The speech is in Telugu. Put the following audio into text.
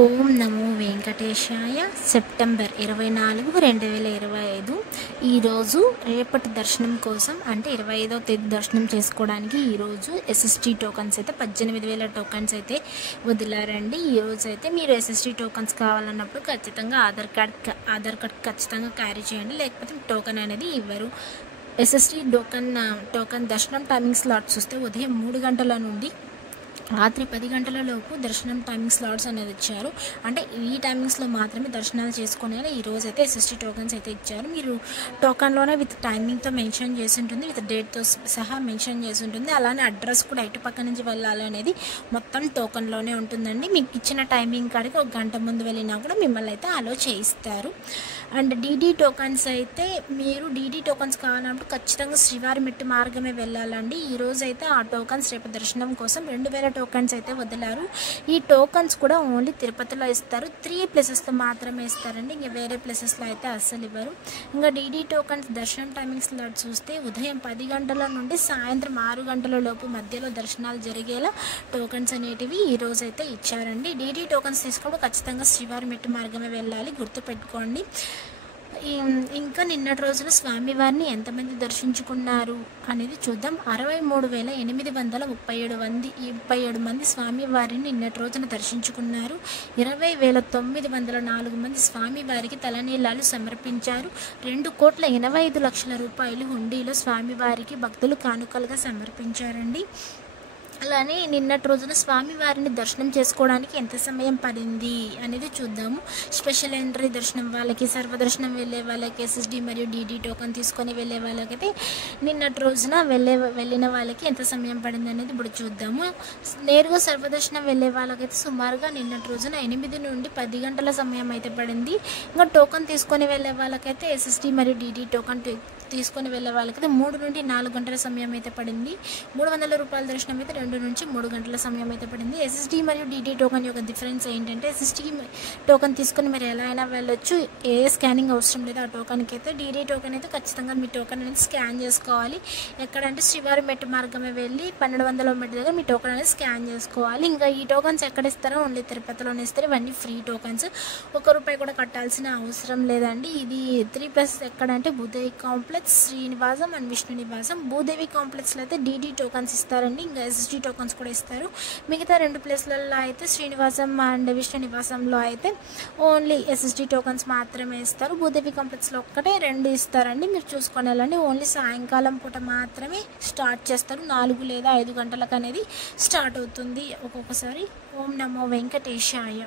ఓం నమో వెంకటేశాయ. సెప్టెంబర్ 24, 2025 ఈరోజు రేపటి దర్శనం కోసం అంటే 25వ తేదీ దర్శనం చేసుకోవడానికి ఈరోజు ఎస్ఎస్టీ టోకన్స్ అయితే 18,000 టోకన్స్ అయితే వదిలారండి. ఈరోజు అయితే మీరు ఎస్ఎస్టీ టోకన్స్ కావాలన్నప్పుడు ఖచ్చితంగా ఆధార్ కార్డ్ ఖచ్చితంగా క్యారీ చేయండి, లేకపోతే టోకన్ అనేది ఇవ్వరు. ఎస్ఎస్టీ టోకన్ దర్శనం టైమింగ్ స్లాట్స్ చూస్తే ఉదయం 3 గంటల నుండి రాత్రి 10 గంటల లోపు దర్శనం టైమింగ్ స్లాట్స్ అనేది ఇచ్చారు. అంటే ఈ టైమింగ్స్లో మాత్రమే దర్శనాలు చేసుకునేలా ఈరోజు అయితే ఎస్ఎస్టీ టోకన్స్ అయితే ఇచ్చారు. మీరు టోకన్లోనే విత్ టైమింగ్తో మెన్షన్ చేసి ఉంటుంది, విత్ డేట్తో సహా మెన్షన్ చేసి ఉంటుంది. అలానే అడ్రస్ కూడా ఇటు పక్క నుంచి వెళ్ళాలి అనేది మొత్తం టోకన్లోనే ఉంటుందండి. మీకు ఇచ్చిన టైమింగ్ కాడికి 1 గంట ముందు వెళ్ళినా కూడా మిమ్మల్ని అయితే అలో చేయిస్తారు. అండ్ డీడీ టోకన్స్ అయితే మీరు డీడీ టోకన్స్ కావాలన్నప్పుడు ఖచ్చితంగా శ్రీవారిమెట్టు మార్గమే వెళ్ళాలండి. ఈరోజు అయితే ఆ టోకన్స్ రేపు దర్శనం కోసం 2,000 టోకన్స్ అయితే వదిలారు. ఈ టోకన్స్ కూడా ఓన్లీ తిరుపతిలో ఇస్తారు, 3 ప్లేసెస్లో మాత్రమే ఇస్తారండి, ఇంకా వేరే ప్లేసెస్లో అయితే అస్సలు ఇవ్వరు. ఇంకా డీడీ టోకన్స్ దర్శనం టైమింగ్స్ చూస్తే ఉదయం 10 గంటల నుండి సాయంత్రం 6 గంటల లోపు మధ్యలో దర్శనాలు జరిగేలా టోకన్స్ అనేటివి ఈరోజు అయితే ఇచ్చారండి. డీడీ టోకన్స్ తీసుకోవడం ఖచ్చితంగా శ్రీవారిమెట్టు మార్గమే వెళ్ళాలి, గుర్తుపెట్టుకోండి. ఇంకా నిన్నటి రోజున స్వామివారిని ఎంతమంది దర్శించుకున్నారు అనేది చూద్దాం. 63,837 మంది స్వామివారిని నిన్నటి రోజున దర్శించుకున్నారు. 20,904 మంది స్వామివారికి తలనీలాలు సమర్పించారు. 2,85,00,000 రూపాయలు హుండీలో స్వామివారికి భక్తులు కానుకలుగా సమర్పించారండి. అలానే నిన్నటి రోజున స్వామివారిని దర్శనం చేసుకోవడానికి ఎంత సమయం పడింది అనేది చూద్దాము. స్పెషల్ ఎంట్రీ దర్శనం వాళ్ళకి, సర్వదర్శనం వెళ్ళే వాళ్ళకి, ఎస్ఎస్డి మరియు డీడీ టోకన్ తీసుకొని వెళ్ళే వాళ్ళకైతే నిన్నటి రోజున వెళ్ళిన వాళ్ళకి ఎంత సమయం పడింది అనేది ఇప్పుడు చూద్దాము. నేరుగా సర్వదర్శనం వెళ్ళే వాళ్ళకైతే సుమారుగా నిన్నటి రోజున 8 నుండి 10 గంటల సమయం అయితే పడింది. ఇంకా టోకన్ తీసుకొని వెళ్ళే వాళ్ళకైతే ఎస్ఎస్డి మరియు డీడీ టోకన్ తీసుకొని వెళ్ళే వాళ్ళకైతే 3 నుండి 4 గంటల సమయం అయితే పడింది. 300 రూపాయల దర్శనం అయితే 2 నుంచి 3 గంటల సమయం అయితే పడింది. ఎస్ఎస్డి మరియు డీడీ టోకన్ యొక్క డిఫరెన్స్ ఏంటంటే ఎస్ఎస్డి టోకన్ తీసుకొని మీరు ఎలా అయినా వెళ్ళొచ్చు, ఏ స్కానింగ్ అవసరం లేదు ఆ టోకన్కి అయితే. డీడీ టోకన్ అయితే ఖచ్చితంగా మీ టోకన్ అనేది స్కాన్ చేసుకోవాలి. ఎక్కడంటే శ్రీవారిమెట్టు మార్గమే వెళ్ళి 1200 మెట్టు దగ్గర మీ టోకన్ అనేది స్కాన్ చేసుకోవాలి. ఇంకా ఈ టోకన్స్ ఎక్కడ ఇస్తారో ఓన్లీ తిరుపతిలోనే ఇస్తారు. ఇవన్నీ ఫ్రీ టోకన్స్, ₹1 కూడా కట్టాల్సిన అవసరం లేదండి. ఇది 3+ ఎక్కడంటే భూదేవి కాంప్లెక్స్, శ్రీనివాసం అండ్ విష్ణు నివాసం. భూదేవి కాంప్లెక్స్లో అయితే డీడీ టోకన్స్ ఇస్తారండి, ఇంకా ఎస్ఎస్డి టోకన్స్ కూడా ఇస్తారు. మిగతా 2 ప్లేస్లలో అయితే శ్రీనివాసం అండ్ విష్ణు నివాసంలో అయితే ఓన్లీ ఎస్ఎస్డి టోకన్స్ మాత్రమే ఇస్తారు. భూదేవి కాంప్లెక్స్లో ఒక్కటే 2 ఇస్తారండి, మీరు చూసుకొని వెళ్ళండి. ఓన్లీ సాయంకాలం పూట మాత్రమే స్టార్ట్ చేస్తారు, 4 లేదా 5 గంటలకు అనేది స్టార్ట్ అవుతుంది ఒక్కొక్కసారి. ఓం నమో వెంకటేశాయ.